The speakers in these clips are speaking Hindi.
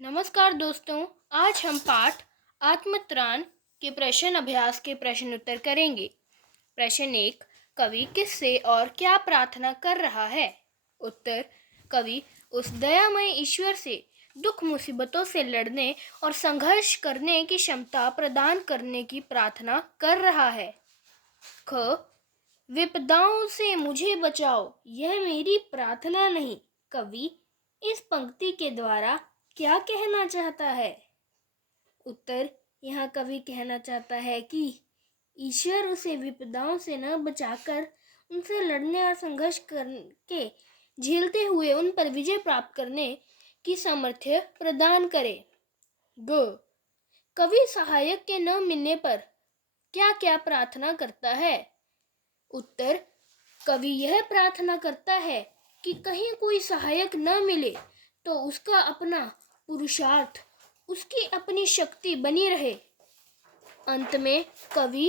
नमस्कार दोस्तों, आज हम पाठ आत्मत्राण के प्रश्न अभ्यास के प्रश्न उत्तर करेंगे। प्रश्न 1, कवि किससे और क्या प्रार्थना कर रहा है? उत्तर, कवि उस दयामय ईश्वर से दुख मुसीबतों से लड़ने और संघर्ष करने की क्षमता प्रदान करने की प्रार्थना कर रहा है। ख, विपदाओं से मुझे बचाओ, यह मेरी प्रार्थना नहीं। कवि इस पंक्ति के द्वारा क्या कहना चाहता है? उत्तर, यहाँ कवि कहना चाहता है कि ईश्वर उसे विपदाओं से न बचाकर उनसे लड़ने और संघर्ष करके झेलते हुए उन पर विजय प्राप्त करने की सामर्थ्य प्रदान करे। ग, कवि सहायक के न मिलने पर क्या क्या प्रार्थना करता है? उत्तर, कवि यह प्रार्थना करता है कि कहीं कोई सहायक न मिले तो उसका अपना पुरुषार्थ, उसकी अपनी शक्ति बनी रहे। अंत में कवि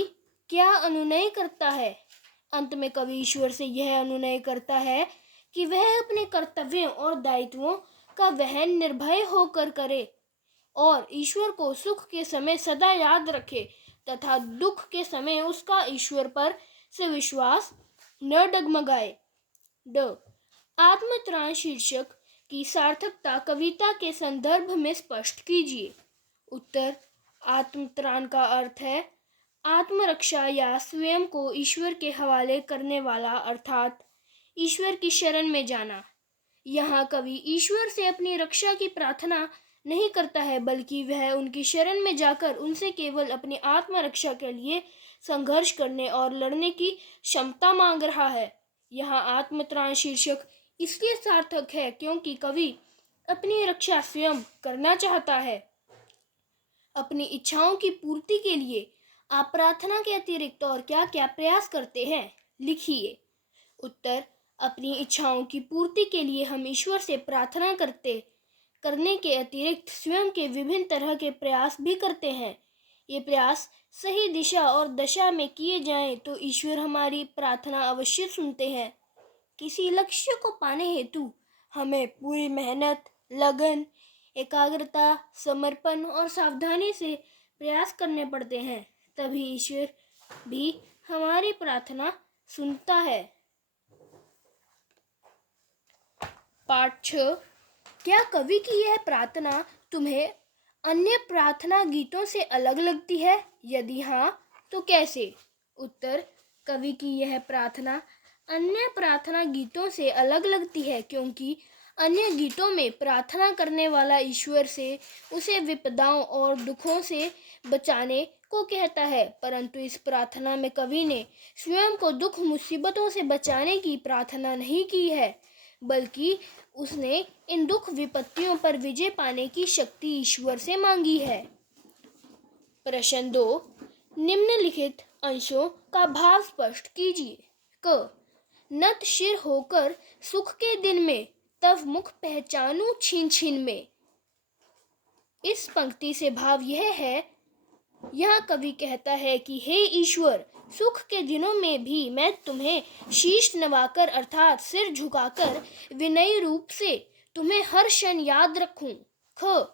क्या अनुनय करता है? अंत में कवि ईश्वर से यह अनुनय करता है कि वह अपने कर्तव्यों और दायित्वों का वहन निर्भय होकर करे और ईश्वर को सुख के समय सदा याद रखे तथा दुख के समय उसका ईश्वर पर से विश्वास न डगमगाए। ड, आत्मत्राण शीर्षक की सार्थकता कविता के संदर्भ में स्पष्ट कीजिए। उत्तर, आत्मत्राण का अर्थ है आत्मरक्षा या स्वयं को ईश्वर के हवाले करने वाला, अर्थात ईश्वर की शरण में जाना। यहाँ कवि ईश्वर से अपनी रक्षा की प्रार्थना नहीं करता है, बल्कि वह उनकी शरण में जाकर उनसे केवल अपनी आत्मरक्षा के लिए संघर्ष करने और लड़ने की क्षमता मांग रहा है। यहाँ आत्मत्राण शीर्षक इसलिए सार्थक है क्योंकि कवि अपनी रक्षा स्वयं करना चाहता है। अपनी इच्छाओं की पूर्ति के लिए आप प्रार्थना के अतिरिक्त और क्या क्या प्रयास करते हैं? लिखिए। उत्तर, अपनी इच्छाओं की पूर्ति के लिए हम ईश्वर से प्रार्थना करने के अतिरिक्त स्वयं के विभिन्न तरह के प्रयास भी करते हैं। ये प्रयास सही दिशा और दशा में किए जाएं तो ईश्वर हमारी प्रार्थना अवश्य सुनते हैं। किसी लक्ष्य को पाने हेतु हमें पूरी मेहनत, लगन, एकाग्रता, समर्पण और सावधानी से प्रयास करने पड़ते हैं, तभी ईश्वर भी हमारी प्रार्थना सुनता है। पाठ 6, क्या कवि की यह प्रार्थना तुम्हें अन्य प्रार्थना गीतों से अलग लगती है? यदि हाँ, तो कैसे? उत्तर, कवि की यह प्रार्थना अन्य प्रार्थना गीतों से अलग लगती है क्योंकि अन्य गीतों में प्रार्थना करने वाला ईश्वर से उसे विपदाओं और दुखों से बचाने को कहता है, परंतु इस प्रार्थना में कवि ने स्वयं को दुख मुसीबतों से बचाने की प्रार्थना नहीं की है, बल्कि उसने इन दुख विपत्तियों पर विजय पाने की शक्ति ईश्वर से मांगी है। प्रश्न 2, निम्नलिखित अंशों का भाव स्पष्ट कीजिए। क, नत शिर होकर सुख के दिन में तब मुख पहचानूं छीन छीन में। इस पंक्ति से भाव यह है, यहाँ कवि कहता है कि हे ईश्वर, सुख के दिनों में भी मैं तुम्हें शीश नवाकर अर्थात सिर झुकाकर विनयी रूप से तुम्हें हर क्षण याद रखूं। ख,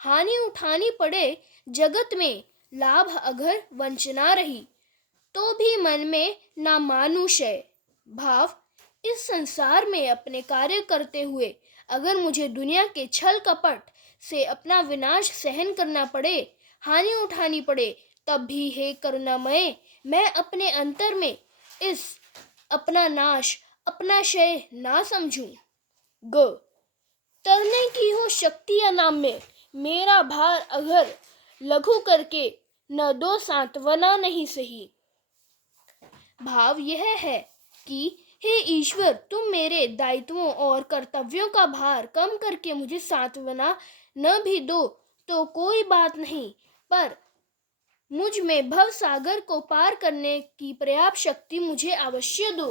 हानि उठानी पड़े जगत में लाभ अगर वंचना रही तो भी मन में ना मानू शय। भाव, इस संसार में अपने कार्य करते हुए अगर मुझे दुनिया के छल कपट से अपना विनाश सहन करना पड़े, हानि उठानी पड़े, तब भी हे करुणामय मैं अपने अंतर में इस अपना नाश, अपना क्षय ना समझूं। ग, तरने की हो शक्ति या नाम में मेरा भार अगर लघु करके न दो सांत्वना नहीं सही। भाव यह है कि हे ईश्वर, तुम मेरे दायित्वों और कर्तव्यों का भार कम करके मुझे सांत्वना न भी दो तो कोई बात नहीं, पर मुझ में भव सागर को पार करने की पर्याप्त शक्ति मुझे अवश्य दो।